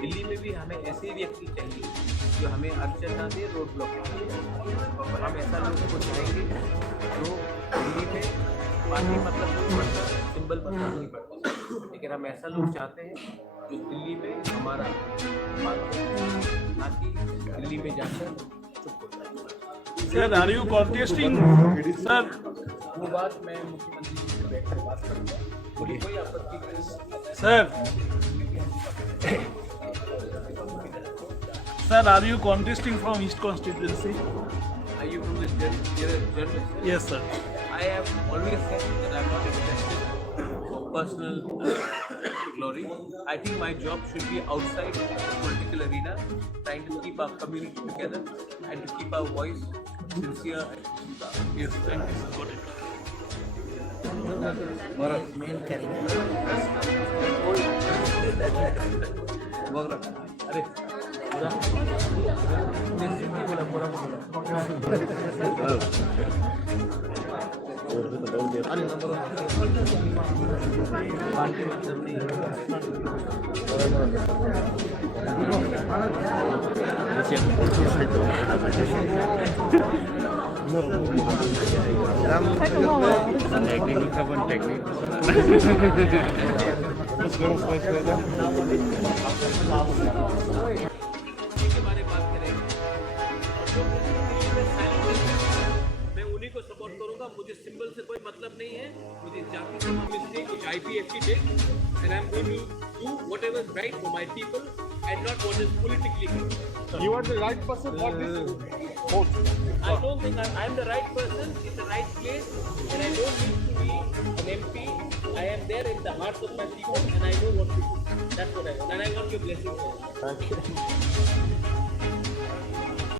दिल्ली में भी हमें ऐसे व्यक्ति चाहिए जो हमें अड़चन ना दे, रोड ब्लॉक ना दे। और हम ऐसा लोगों को चाहेंगे जो दिल्ली में पार्टी मतलब नहीं पड़ता, सिंबल मतलब नहीं पड़ता, लेकिन हम ऐसा लोग चाहते हैं जो दिल्ली में हमारा बात करे, ना कि दिल्ली में जाकर चुप हो जाए। Sir, are you contesting? Sir, वो बात मैं मुख्यमंत्री जी से बैठकर बात करूँगा, मुझे कोई आपत्ति नहीं। Sir, sir, are you contesting from east constituency? Are you from the journalist? Yes, sir. I have always said that I'm not interested for personal glory. I think my job should be outside the political arena, trying to keep our community together and to keep our voice sincere. Yes, thank you. Got it. अरे पूरा बोला के बारे में बात करेंगे और जो मैं उन्हीं को सपोर्ट करूंगा। मुझे सिंबल से कोई मतलब नहीं है, मुझे जाति से मिस्टेक कुछ IPFT did and I'm going to do whatever is right for my people and not what is politically correct. You are the right person for this post. I don't think I'm the right person in the right place, and I don't need to be an MP. I am there in the hearts of my people and I know what to do. That's what I want, and I want your blessings. Thank you.